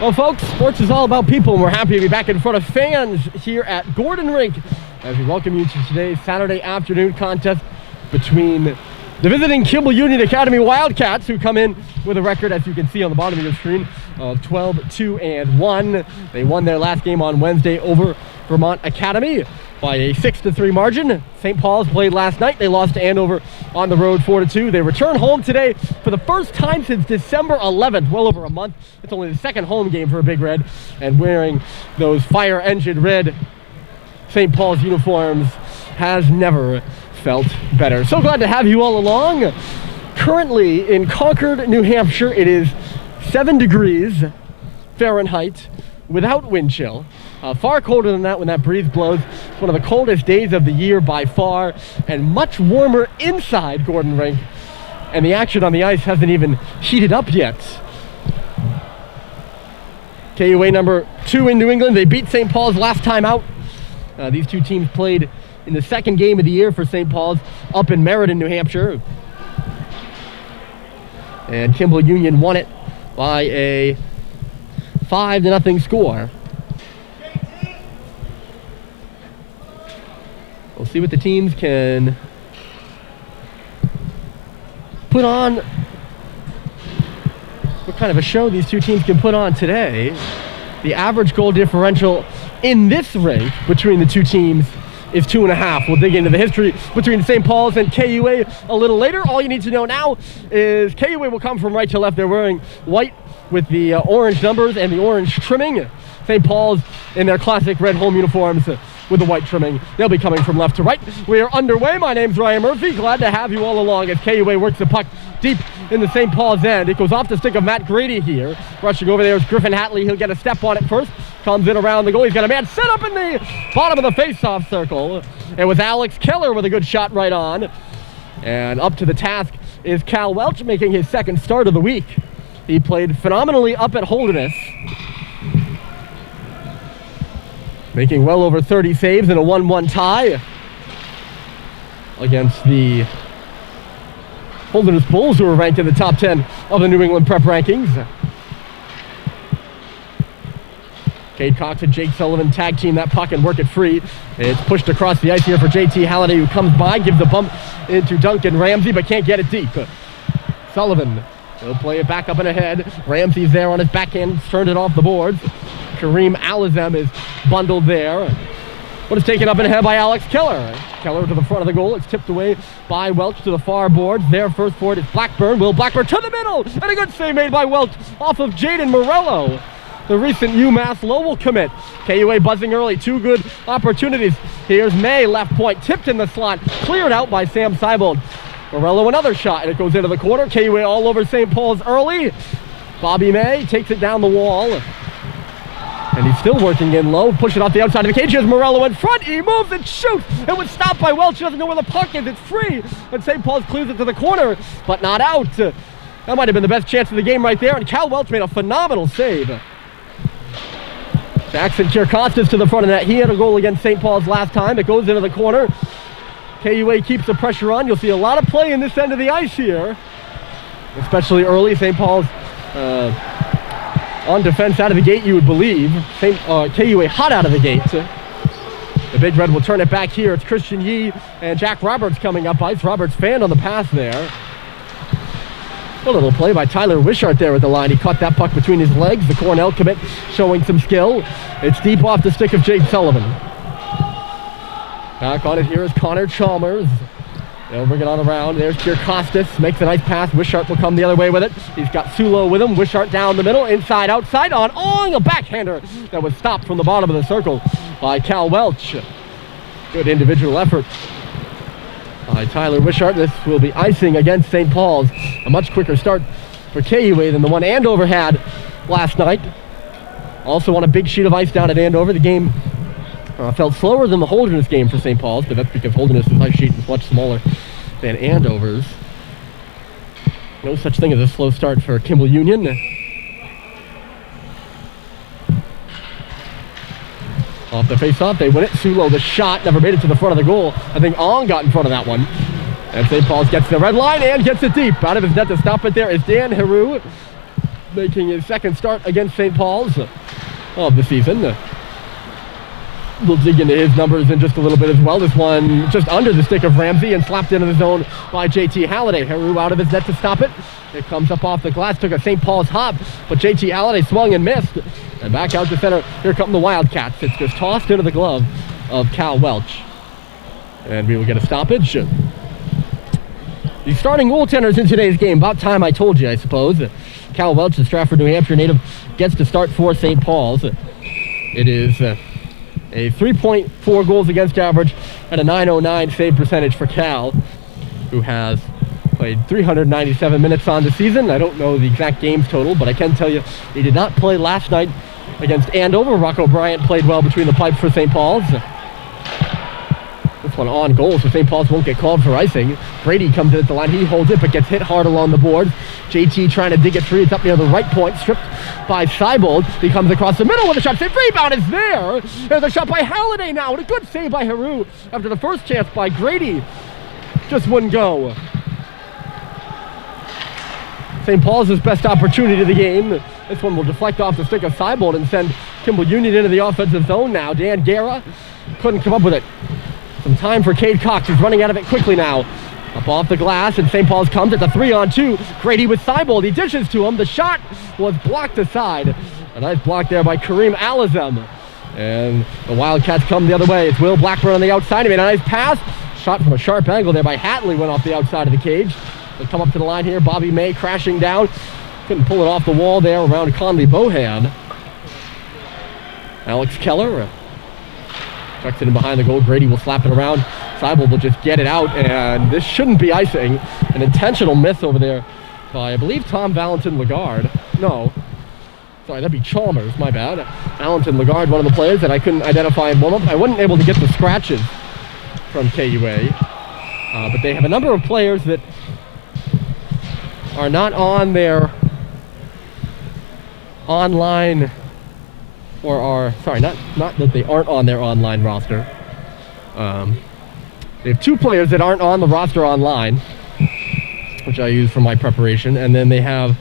Well, folks, sports is all about people, and we're happy to be back in front of fans here at Gordon Rink as we welcome you to today's Saturday afternoon contest between the visiting Kimball Union Academy Wildcats, who come in with a record, as you can see on the bottom of your screen, of 12-2-1. They won their last game on Wednesday over Vermont Academy by a 6-3 margin. St. Paul's played last night. They lost to Andover on the road 4-2. They return home today for the first time since December 11th, well over a month. It's only the second home game for a Big Red, and wearing those fire engine red St. Paul's uniforms has never felt better. So glad to have you all along. Currently in Concord, New Hampshire, it is 7 degrees Fahrenheit without wind chill. Far colder than that when that breeze blows. It's one of the coldest days of the year by far, and much warmer inside Gordon Rink. And the action on the ice hasn't even heated up yet. KUA number 2 in New England. They beat St. Paul's last time out. These two teams played in the second game of the year for St. Paul's up in Meriden, New Hampshire. And Kimball Union won it by a 5-0 score. We'll see what the teams can put on, what kind of a show these two teams can put on today. The average goal differential in this rink between the two teams is 2.5. We'll dig into the history between St. Paul's and KUA a little later. All you need to know now is KUA will come from right to left. They're wearing white with the orange numbers and the orange trimming. St. Paul's in their classic red home uniforms with the white trimming. They'll be coming from left to right. We are underway. My name's Ryan Murphy. Glad to have you all along as KUA works the puck deep in the St. Paul's end. It goes off the stick of Matt Grady here. Rushing over there is Griffin Hatley. He'll get a step on it first. Comes in around the goal. He's got a man set up in the bottom of the face-off circle. It was Alex Keller with a good shot right on. And up to the task is Cal Welch, making his second start of the week. He played phenomenally up at Holderness, making well over 30 saves in a 1-1 tie against the Holderness Bulls, who are ranked in the top 10 of the New England Prep rankings. Cade Cox and Jake Sullivan tag team that puck and work it free. It's pushed across the ice here for JT Halliday, who comes by, gives a bump into Duncan Ramsey, but can't get it deep. Sullivan, he'll play it back up and ahead. Ramsey's there on his backhand, turned it off the boards. Kareem Alizem is bundled there. But it's taken up and ahead by Alex Keller. Keller to the front of the goal. It's tipped away by Welch to the far boards. There first for it is Blackburn. Will Blackburn to the middle. And a good save made by Welch off of Jaden Morello, the recent UMass Lowell commit. KUA buzzing early. Two good opportunities. Here's May, left point, tipped in the slot. Cleared out by Sam Seibold. Morello another shot, and it goes into the corner. KUA all over St. Paul's early. Bobby May takes it down the wall. And he's still working in low, push it off the outside of the cage. Here's Morello in front. He moves and shoots. It was stopped by Welch. He doesn't know where the puck is. It's free. And St. Paul's clears it to the corner, but not out. That might have been the best chance of the game right there. And Cal Welch made a phenomenal save. Jackson Kirkostas to the front of that. He had a goal against St. Paul's last time. It goes into the corner. KUA keeps the pressure on. You'll see a lot of play in this end of the ice here, especially early. St. Paul's on defense out of the gate, you would believe. KUA hot out of the gate. The Big Red will turn it back here. It's Christian Yee and Jack Roberts coming up ice. Roberts fanned on the pass there. A little play by Tyler Wishart there at the line. He caught that puck between his legs. The Cornell commit showing some skill. It's deep off the stick of Jake Sullivan. Back on it here is Connor Chalmers. They'll bring it on around. There's Kirkostas, makes a nice pass. Wishart will come the other way with it. He's got Sulo with him. Wishart down the middle, inside, outside, on Ong, a backhander that was stopped from the bottom of the circle by Cal Welch. Good individual effort by Tyler Wishart. This will be icing against St. Paul's. A much quicker start for KUA than the one Andover had last night. Also on a big sheet of ice down at Andover. The game felt slower than the Holderness game for St. Paul's, but that's because Holderness' ice sheet is much smaller than Andover's. No such thing as a slow start for Kimball Union. Off the face-off, they win it. Sulo, the shot, never made it to the front of the goal. I think Ong got in front of that one. And St. Paul's gets the red line and gets it deep. Out of his net to stop it there is Dan Heroux. making his second start against St. Paul's of the season. We'll dig into his numbers in just a little bit as well. This one just under the stick of Ramsey and slapped into the zone by JT Halliday. Heru out of his net to stop it. It comes up off the glass, took a St. Paul's hop, but JT Halliday swung and missed. And back out to center, here come the Wildcats. It's just tossed into the glove of Cal Welch. And we will get a stoppage. The starting goaltenders in today's game, about time I told you, I suppose. Cal Welch, the Stratford, New Hampshire native, gets to start for St. Paul's. It is a 3.4 goals against average and a .909 save percentage for Cal, who has played 397 minutes on the season. I don't know the exact games total, but I can tell you he did not play last night against Andover. Rocco Bryant played well between the pipes for St. Paul's. This one on goal, so St. Paul's won't get called for icing. Brady comes in at the line. He holds it, but gets hit hard along the boards. JT trying to dig it free. It's up near the right point, stripped by Seibold. He comes across the middle with a shot. Save rebound is there. There's a shot by Halliday now, and a good save by Heru after the first chance by Grady. Just wouldn't go. St. Paul's best opportunity of the game. This one will deflect off the stick of Seibold and send Kimball Union into the offensive zone now. Dan Guerra couldn't come up with it. Some time for Cade Cox. He's running out of it quickly now. Up off the glass, and St. Paul's comes at the 3-on-2. Grady with Seibold. He dishes to him. The shot was blocked aside. A nice block there by Kareem Alizem. And the Wildcats come the other way. It's Will Blackburn on the outside. He made a nice pass. Shot from a sharp angle there by Hatley. Went off the outside of the cage. They come up to the line here. Bobby May crashing down. Couldn't pull it off the wall there around Conley Bohan. Alex Keller tucks it in behind the goal. Grady will slap it around. Seibold will just get it out, and this shouldn't be icing. An intentional miss over there by, I believe, Tom Valentin Lagarde. No. Sorry, that'd be Chalmers, my bad. Valentin Lagarde, one of the players that I couldn't identify in warm-up. I wasn't able to get the scratches from KUA. But they have a number of players that are not on their online, or are, sorry, not that they aren't on their online roster. They have two players that aren't on the roster online, which I use for my preparation, and then they have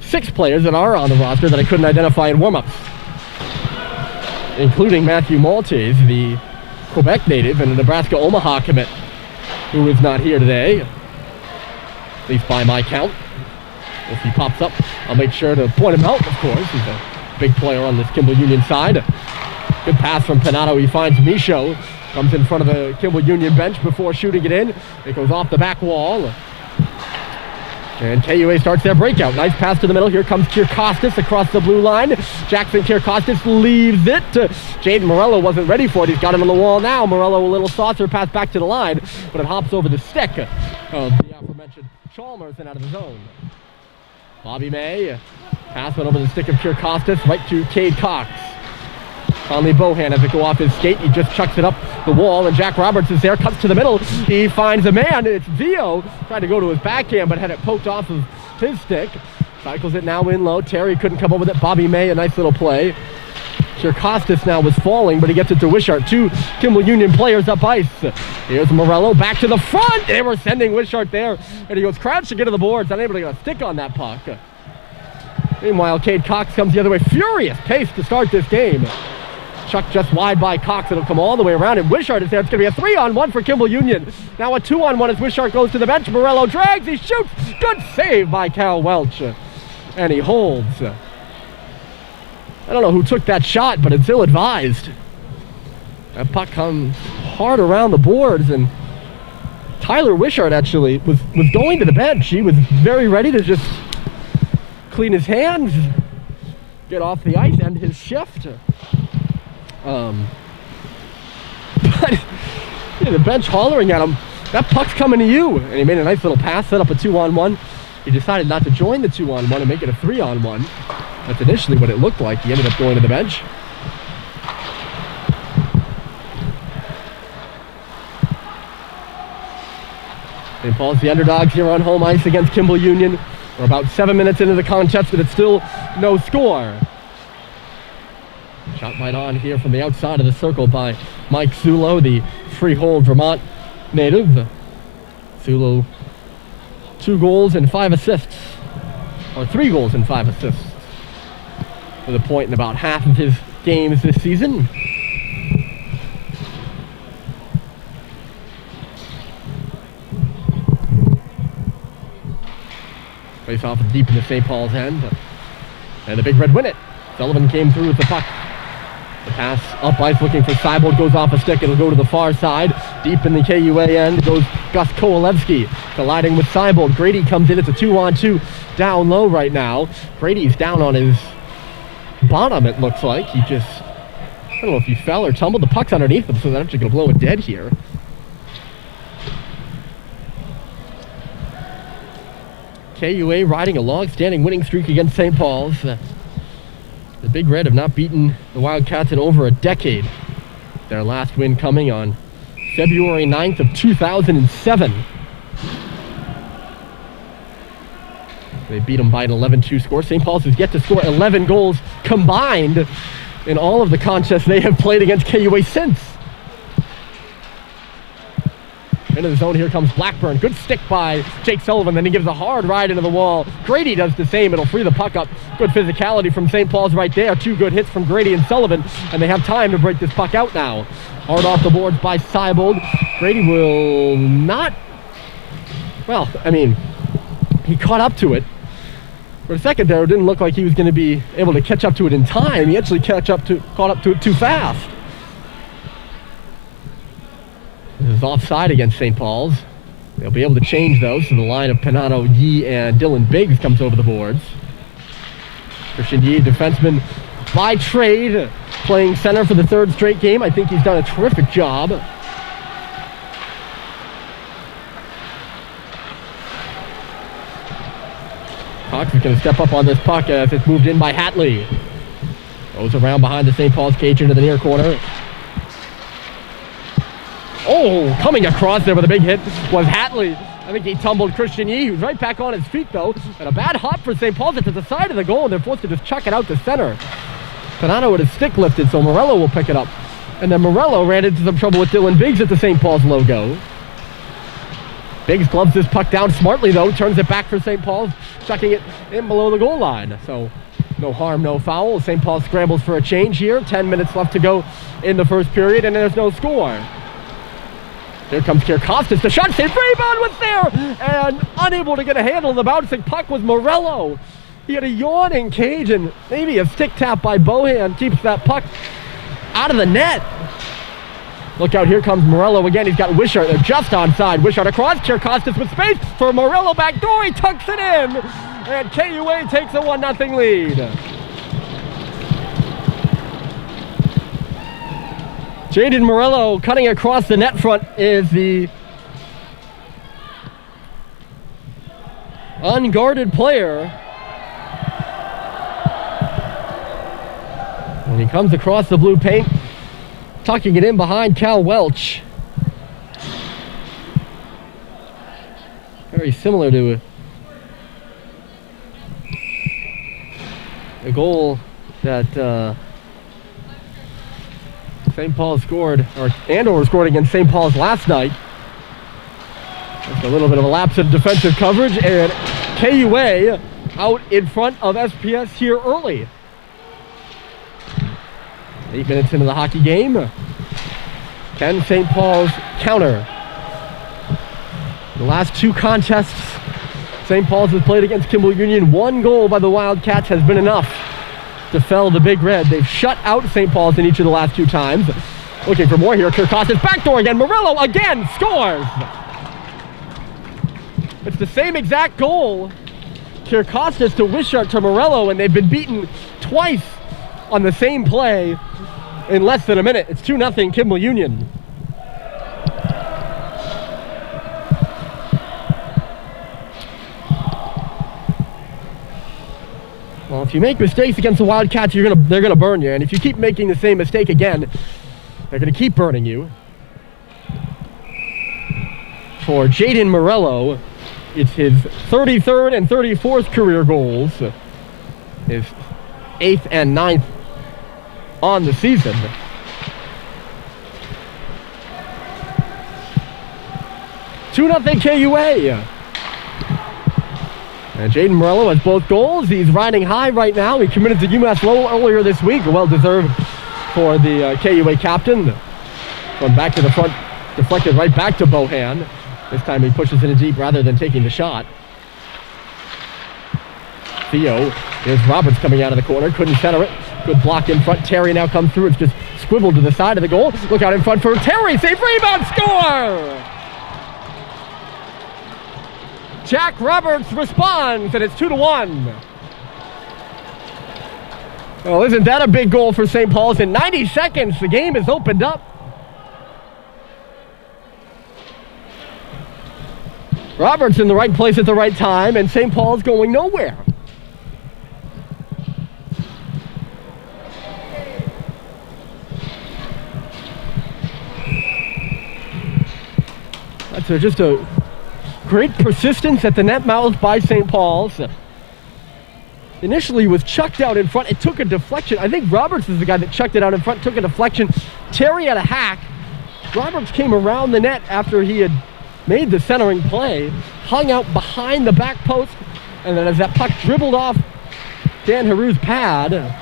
6 players that are on the roster that I couldn't identify in warm-ups, including Matthew Maltese, the Quebec native and a Nebraska Omaha commit, who is not here today, at least by my count. If he pops up, I'll make sure to point him out, of course. He's a big player on this Kimball Union side. Good pass from Panato. He finds Michaud. Comes in front of the Kimball Union bench before shooting it in. It goes off the back wall. And KUA starts their breakout. Nice pass to the middle. Here comes Kierkostas across the blue line. Jackson Kierkostas leaves it. Jaden Morello wasn't ready for it. He's got him on the wall now. Morello, a little saucer pass back to the line, but it hops over the stick of the aforementioned Chalmers and out of the zone. Bobby May, pass went over the stick of Kierkostas right to Cade Cox. Conley Bohan has it go off his skate. He just chucks it up the wall, and Jack Roberts is there, cuts to the middle. He finds a man. It's Vio. Tried to go to his backhand, but had it poked off of his stick. Cycles it now in low. Terry couldn't come up with it. Bobby May, a nice little play. Kierkostas now was falling, but he gets it to Wishart. 2 Kimball Union players up ice. Here's Morello back to the front. They were sending Wishart there, and he goes crashing into the boards. Unable to get a stick on that puck. Meanwhile, Cade Cox comes the other way. Furious pace to start this game. Chuck just wide by Cox. It'll come all the way around, and Wishart is there. It's going to be a 3-on-1 for Kimball Union. Now a 2-on-1 as Wishart goes to the bench. Morello drags. He shoots. Good save by Cal Welch. And he holds. I don't know who took that shot, but it's ill-advised. That puck comes hard around the boards, and Tyler Wishart actually was going to the bench. He was very ready to just clean his hands, get off the ice, end his shift. But yeah, the bench hollering at him, that puck's coming to you. And he made a nice little pass, set up a 2-on-1. He decided not to join the 2-on-1 and make it a 3-on-1. That's initially what it looked like. He ended up going to the bench. St. Paul's the underdogs here on home ice against Kimball Union. We're about 7 minutes into the contest, and it's still no score. Shot right on here from the outside of the circle by Mike Sulo, the Freehold, Vermont native. Sulo, 2 goals and 5 assists. Or 3 goals and 5 assists with a point in about half of his games this season. Face off deep into St. Paul's end. And the Big Red win it. Sullivan came through with the puck. The pass up ice looking for Seibold, goes off a stick. It'll go to the far side. Deep in the KUA end goes Gus Kowalewski colliding with Seibold. Grady comes in. It's a 2-on-2 down low right now. Grady's down on his bottom, it looks like. He just, I don't know if he fell or tumbled. The puck's underneath him, so they're actually going to blow it dead here. KUA riding a long-standing winning streak against St. Paul's. The Big Red have not beaten the Wildcats in over a decade. Their last win coming on February 9th of 2007. They beat them by an 11-2 score. St. Paul's has yet to score 11 goals combined in all of the contests they have played against KUA since. Into the zone, here comes Blackburn. Good stick by Jake Sullivan, then he gives a hard ride into the wall. Grady does the same. It'll free the puck up. Good physicality from St. Paul's right there. Two good hits from Grady and Sullivan, and they have time to break this puck out now. Hard off the boards by Seibold. Grady will not, well, I mean, he caught up to it. For a second there, it didn't look like he was going to be able to catch up to it in time. He actually caught up to it too fast. This is offside against St. Paul's. They'll be able to change those, so the line of Panano, Yee, and Dylan Biggs comes over the boards. Christian Yee, defenseman by trade, playing center for the third straight game. I think he's done a terrific job. Cox is going to step up on this puck as it's moved in by Hatley. Goes around behind the St. Paul's cage into the near corner. Oh, coming across there with a big hit was Hatley. I think he tumbled Christian Yee, who's right back on his feet, though. And a bad hop for St. Paul's. It's at the side of the goal, and they're forced to just chuck it out to center. Panano with his stick lifted, so Morello will pick it up. And then Morello ran into some trouble with Dylan Biggs at the St. Paul's logo. Biggs gloves this puck down smartly, though. Turns it back for St. Paul's, chucking it in below the goal line. So no harm, no foul. St. Paul scrambles for a change here. 10 minutes left to go in the first period, and there's no score. Here comes Kirkostas. The shot save, rebound was there, and unable to get a handle on the bouncing puck was Morello. He had a yawning cage, and maybe a stick tap by Bohan keeps that puck out of the net. Look out, here comes Morello again. He's got Wishart. They're just onside. Wishart across. Kirkostas with space for Morello back door. He tucks it in, and KUA takes a 1-0 lead. Jaden Morello cutting across the net front is the unguarded player. When he comes across the blue paint, tucking it in behind Cal Welch. Very similar to a goal that St. Paul scored, or Andover scored against St. Paul's last night. Just a little bit of a lapse in defensive coverage, and KUA out in front of SPS here early. 8 minutes into the hockey game. Can St. Paul's counter? The last two contests St. Paul's has played against Kimball Union, 1 goal by the Wildcats has been enough to fell the Big Red. They've shut out St. Paul's in each of the last 2 times. Looking for more here. Kirkostas backdoor again. Morello again scores. It's the same exact goal. Kirkostas to Wishart to Morello, and they've been beaten twice on the same play in less than a minute. It's 2-0 Kimball Union. Well, if you make mistakes against the Wildcats, they're gonna burn you, and if you keep making the same mistake again, they're gonna keep burning you. For Jaden Morello, it's his 33rd and 34th career goals, his 8th and 9th on the season. Two-0 KUA. And Jaden Morello has both goals. He's riding high right now. He committed to UMass Lowell earlier this week. Well-deserved for the KUA captain. Going back to the front, deflected right back to Bohan. This time he pushes it in deep rather than taking the shot. Theo, here's Roberts coming out of the corner. Couldn't center it. Good block in front. Terry now comes through. It's just squiveled to the side of the goal. Look out in front for Terry. Safe rebound, score! Jack Roberts responds, and it's 2-1. Well, isn't that a big goal for St. Paul's? In 90 seconds, the game is opened up. Roberts in the right place at the right time, and St. Paul's going nowhere. That's just a great persistence at the net mouth by St. Paul's. Initially was chucked out in front. It took a deflection. I think Roberts is the guy that chucked it out in front, took a deflection. Terry had a hack. Roberts came around the net after he had made the centering play, hung out behind the back post, and then as that puck dribbled off Dan Haru's pad,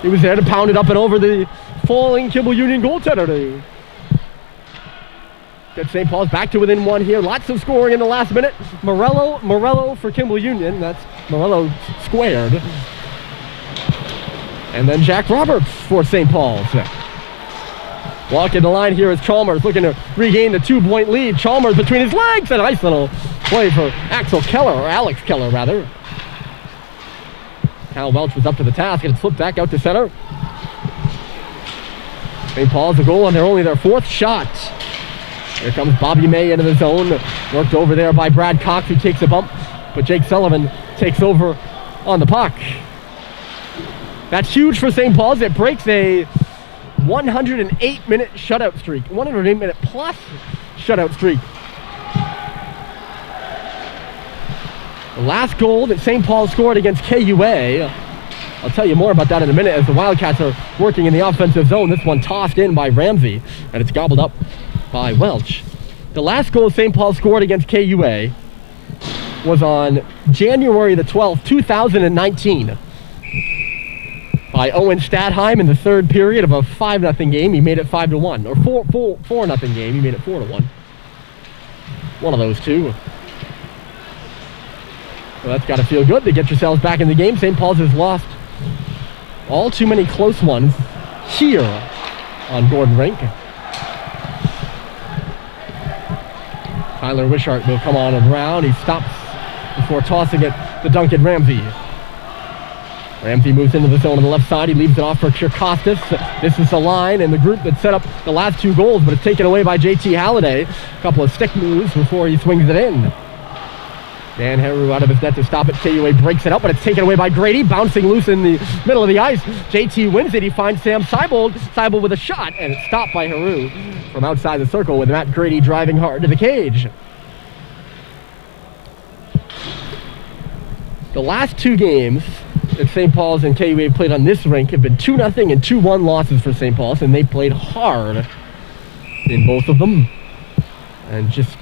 he was there to pound it up and over the falling Kimball Union goaltender. Get St. Paul's back to within one here. Lots of scoring in the last minute. Morello for Kimball Union. That's Morello squared. And then Jack Roberts for St. Paul's. Walking the line here is Chalmers looking to regain the 2-point lead. Chalmers between his legs. And a nice little play for Alex Keller rather. Cal Welch was up to the task and it slipped back out to center. St. Paul's a goal on only their fourth shot. Here comes Bobby May into the zone. Worked over there by Brad Cox, who takes a bump. But Jake Sullivan takes over on the puck. That's huge for St. Paul's. It breaks a 108-minute shutout streak. 108-minute plus shutout streak. The last goal that St. Paul scored against KUA. I'll tell you more about that in a minute as the Wildcats are working in the offensive zone. This one tossed in by Ramsey, and it's gobbled up by Welch. The last goal St. Paul scored against KUA was on January the 12th, 2019 by Owen Stadheim in the third period of a 5-0 game. He made it 5-1, or 4-0 game. He made it 4-1. One of those two. So that's got to feel good to get yourselves back in the game. St. Paul's has lost all too many close ones here on Gordon Rink. Tyler Wishart will come on around. He stops before tossing it to Duncan Ramsey. Ramsey moves into the zone on the left side. He leaves it off for Kirkostas. This is the line and the group that set up the last two goals, but it's taken away by JT Halliday. A couple of stick moves before he swings it in. Dan Heru out of his net to stop it. KUA breaks it up, but it's taken away by Grady, bouncing loose in the middle of the ice. JT wins it. He finds Sam Seibold. Seibold with a shot, and it's stopped by Heru from outside the circle with Matt Grady driving hard to the cage. The last two games that St. Paul's and KUA played on this rink have been 2-0 and 2-1 losses for St. Paul's, and they played hard in both of them. And just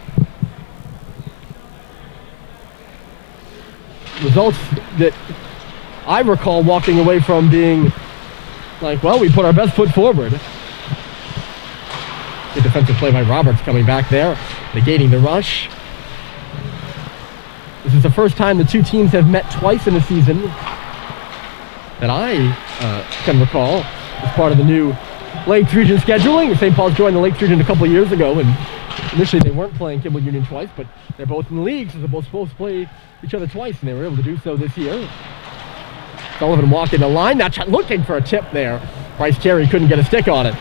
results that I recall walking away from being like, well, we put our best foot forward. Good defensive play by Roberts coming back there, negating the rush. This is the first time the two teams have met twice in the season that I can recall as part of the new Lakes Region scheduling. St. Paul's joined the Lakes Region a couple of years ago, and initially they weren't playing Kimball Union twice, but they're both in the league, so they're both supposed to play each other twice, and they were able to do so this year. Sullivan walking the line, now looking for a tip there. Bryce Terry couldn't get a stick on it.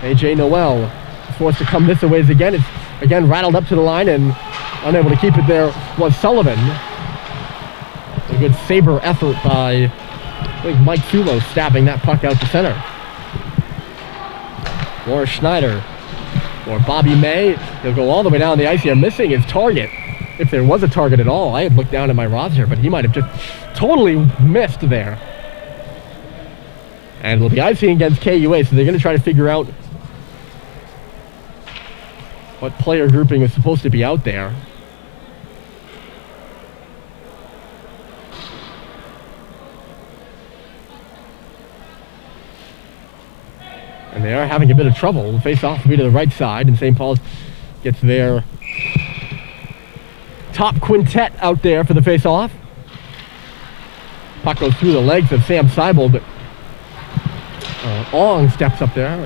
AJ Noel forced to come this a ways again. It's again rattled up to the line, and unable to keep it there was Sullivan. A good saber effort by, I think, Mike Sulo stabbing that puck out to center. Morris Schneider or Bobby May. He'll go all the way down the ice here, missing his target. If there was a target at all, I had looked down at my roster, but he might have just totally missed there. And it'll be icing against KUA, so they're going to try to figure out what player grouping is supposed to be out there. And they are having a bit of trouble. The face-off will be to the right side, and St. Paul's gets their top quintet out there for the face-off. Puck goes through the legs of Sam Seibel, but Ong steps up there.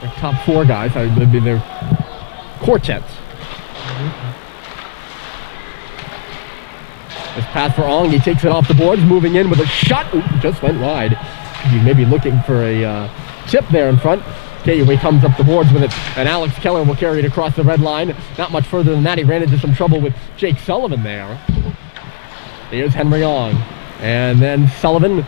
Their top four guys, would be their quartets. This pass for Ong, he takes it off the boards, moving in with a shot. Ooh, just went wide. He may be looking for a tip there in front. KUA comes up the boards with it, and Alex Keller will carry it across the red line. Not much further than that. He ran into some trouble with Jake Sullivan there. Here's Henry Ong. And then Sullivan,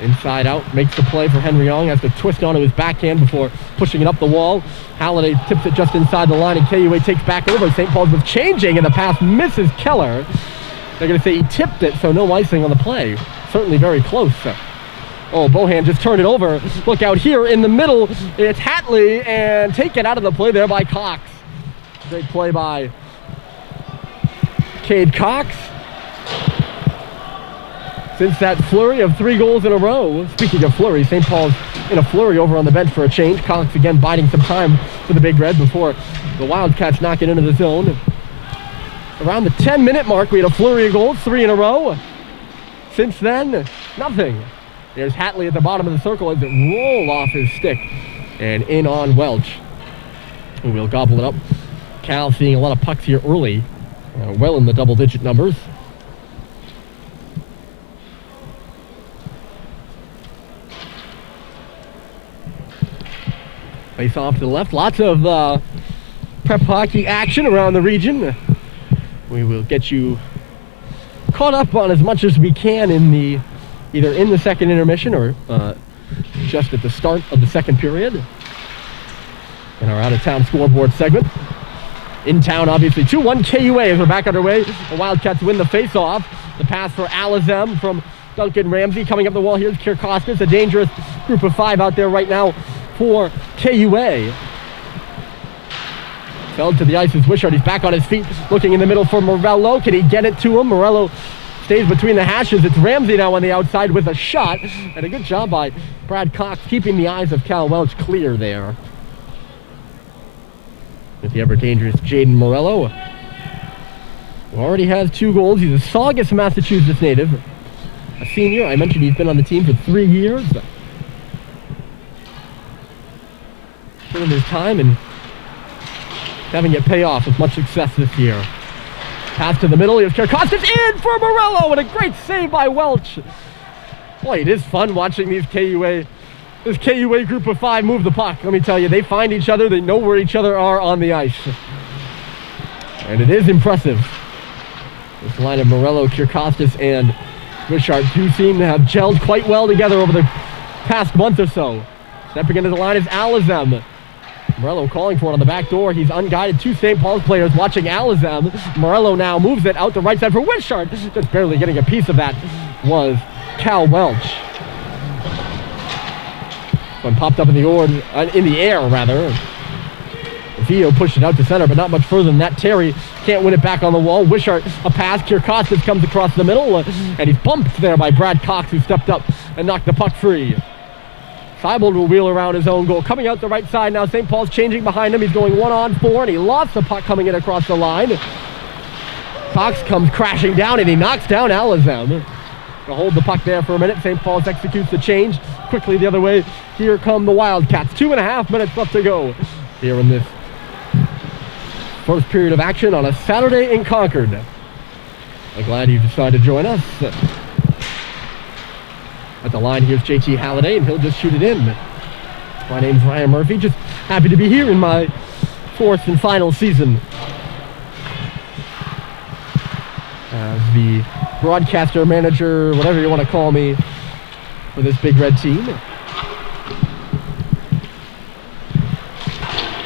inside out, makes the play for Henry Ong. Has to twist onto his backhand before pushing it up the wall. Halliday tips it just inside the line, and KUA takes back over. St. Paul's was changing, and the pass misses Keller. They're going to say he tipped it, so no icing on the play. Certainly very close. Oh, Bohan just turned it over. Look out here in the middle. It's Hatley, and taken out of the play there by Cox. Great play by Cade Cox. Since that flurry of 3 goals in a row. Speaking of flurry, St. Paul's in a flurry over on the bench for a change. Cox again biding some time for the Big Red before the Wildcats knock it into the zone. Around the 10-minute mark, we had a flurry of goals, 3 in a row. Since then, nothing. There's Hatley at the bottom of the circle as it roll off his stick and in on Welch, who will gobble it up. Cal seeing a lot of pucks here early, well in the double-digit numbers. Face off to the left. Lots of prep hockey action around the region. We will get you caught up on as much as we can in the either in the second intermission or just at the start of the second period in our out-of-town scoreboard segment. In town, obviously, 2-1 KUA as we're back underway. The Wildcats win the face-off. The pass for Alizem from Duncan Ramsey. Coming up the wall, here's Kirkostas, a dangerous group of 5 out there right now for KUA. Fell to the ice is Wishart. He's back on his feet, looking in the middle for Morello. Can he get it to him? Morello stays between the hashes. It's Ramsey now on the outside with a shot. And a good job by Brad Cox keeping the eyes of Cal Welch clear there. With the ever-dangerous Jaden Morello, who already has 2 goals. He's a Saugus, Massachusetts native. A senior. I mentioned he's been on the team for 3 years. Put in his time and having it pay off with much success this year. Pass to the middle. Here's Kirkostas in for Morello, and a great save by Welch. Boy, it is fun watching this KUA group of 5 move the puck. Let me tell you, they find each other. They know where each other are on the ice. And it is impressive. This line of Morello, Kirkostas, and Wishart do seem to have gelled quite well together over the past month or so. Stepping into the line is Alizem. Morello calling for it on the back door. He's unguided. 2 St. Paul's players watching Alizem. Morello now moves it out the right side for Wishart. Just barely getting a piece of that was Cal Welch. One popped up in the air rather. Vio pushed it out to center, but not much further than that. Terry can't win it back on the wall. Wishart, a pass. Kirkostas comes across the middle, and he's bumped there by Brad Cox, who stepped up and knocked the puck free. Seibold will wheel around his own goal. Coming out the right side now. St. Paul's changing behind him. He's going 1-on-4, and he lost the puck coming in across the line. Cox comes crashing down, and he knocks down Alizem. Gonna hold the puck there for a minute. St. Paul's executes the change quickly the other way. Here come the Wildcats. 2.5 minutes left to go here in this first period of action on a Saturday in Concord. I'm glad you decided to join us. At the line, here's JT Halliday, and he'll just shoot it in. My name's Ryan Murphy. Just happy to be here in my 4th and final season as the broadcaster, manager, whatever you want to call me, for this Big Red team.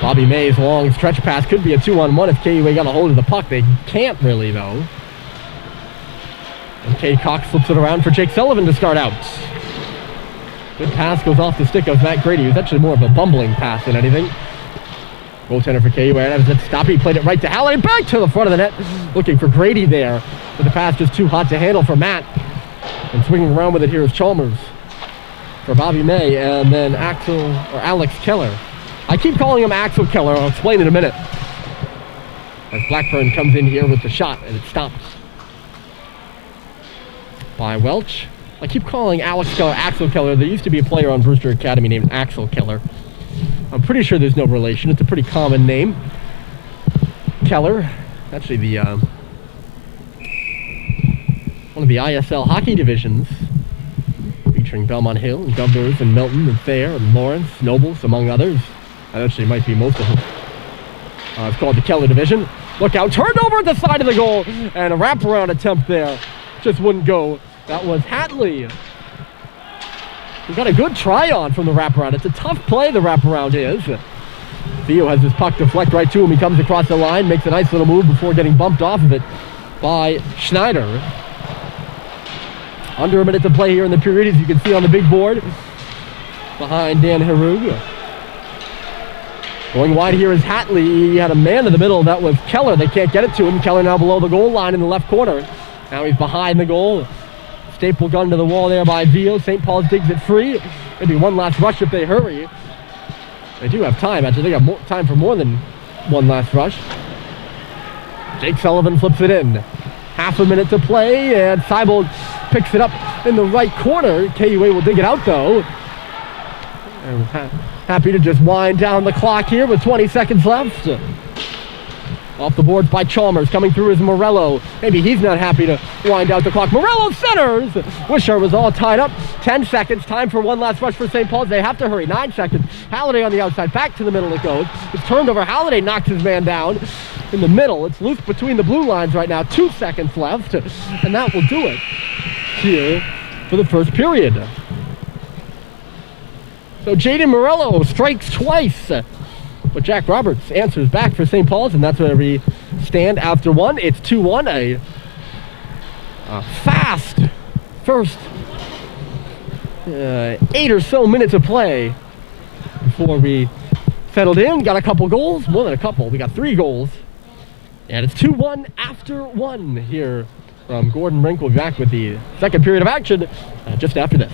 Bobby May's long stretch pass could be a 2-on-1 if KUA got a hold of the puck. They can't really, though. And Cade Cox flips it around for Jake Sullivan to start out. Good pass goes off the stick of Matt Grady. It was actually more of a bumbling pass than anything. Goaltender for KUA. That was a stop. He played it right to Halliday. Back to the front of the net. Looking for Grady there. But the pass just too hot to handle for Matt. And swinging around with it here is Chalmers. for Bobby May, and then Alex Keller. I keep calling him Axel Keller. I'll explain in a minute. As Blackburn comes in here with the shot, and it stops by Welch. I keep calling Alex Keller Axel Keller. There used to be a player on Brewster Academy named Axel Keller. I'm pretty sure there's no relation. It's a pretty common name. Keller, actually the one of the ISL hockey divisions, featuring Belmont Hill and Governors and Milton and Thayer and Lawrence, Nobles, among others. That actually might be most of them. It's called the Keller division. Look out, turned over at the side of the goal, and a wraparound attempt there. Just wouldn't go. That was Hatley. He got a good try on from the wraparound. It's a tough play, the wraparound is. Theo has his puck deflect right to him. He comes across the line, makes a nice little move before getting bumped off of it by Schneider. Under a minute to play here in the period, as you can see on the big board behind Dan Herug. Going wide here is Hatley. He had a man in the middle. That was Keller. They can't get it to him. Keller now below the goal line in the left corner. Now he's behind the goal. Staple gun to the wall there by Vio. St. Paul's digs it free. Maybe one last rush if they hurry. They do have time. Actually, they got time for more than one last rush. Jake Sullivan flips it in. Half a minute to play, and Seibold picks it up in the right corner. KUA will dig it out, though. And happy to just wind down the clock here with 20 seconds left. Off the boards by Chalmers. Coming through is Morello. Maybe he's not happy to wind out the clock. Morello centers! Wishart was all tied up. 10 seconds. Time for one last rush for St. Paul's. They have to hurry. 9 seconds. Halliday on the outside. Back to the middle it goes. It's turned over. Halliday knocks his man down in the middle. It's loose between the blue lines right now. 2 seconds left. And that will do it here for the first period. So Jaden Morello strikes twice. But Jack Roberts answers back for St. Paul's, and that's where we stand after one. It's 2-1, a fast first 8 or so minutes of play before we settled in. Got a couple goals, more than a couple. We got 3 goals, and it's 2-1 after 1 here from Gordon Rink. We'll be back with the second period of action just after this.